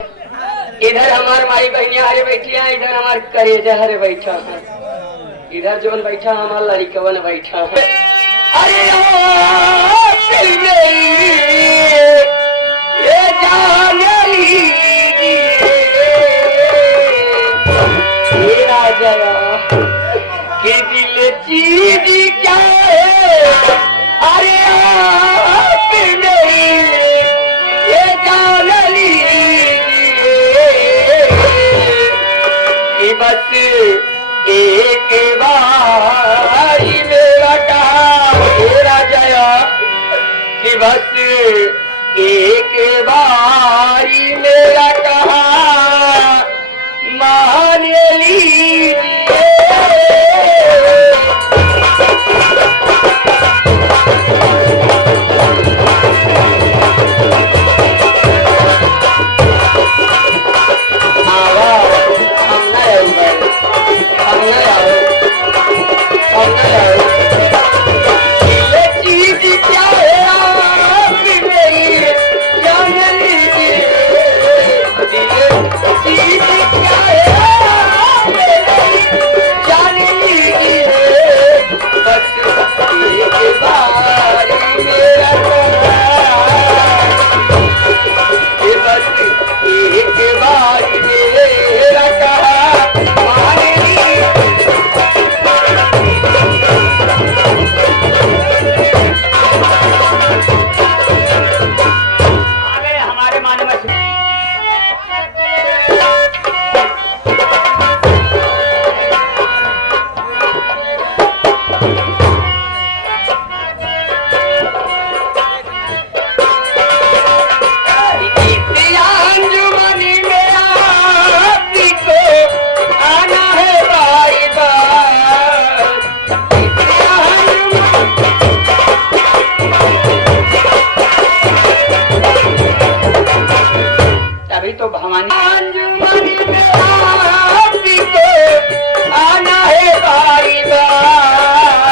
इधर हमार माई बहनिया हरे बैठी है, इधर हमार करेजा हरे बैठा है, इधर जोन बैठा हमार लड़कवन बैठा है। अरे ये जान राजा के दिल चीज क्या है। अरे ये जान कि बस एक बार मेरा कहा मेरा जया कि बस एक बार मेरा कहा मान लीजिए। तो भवानी आना है बारी बार।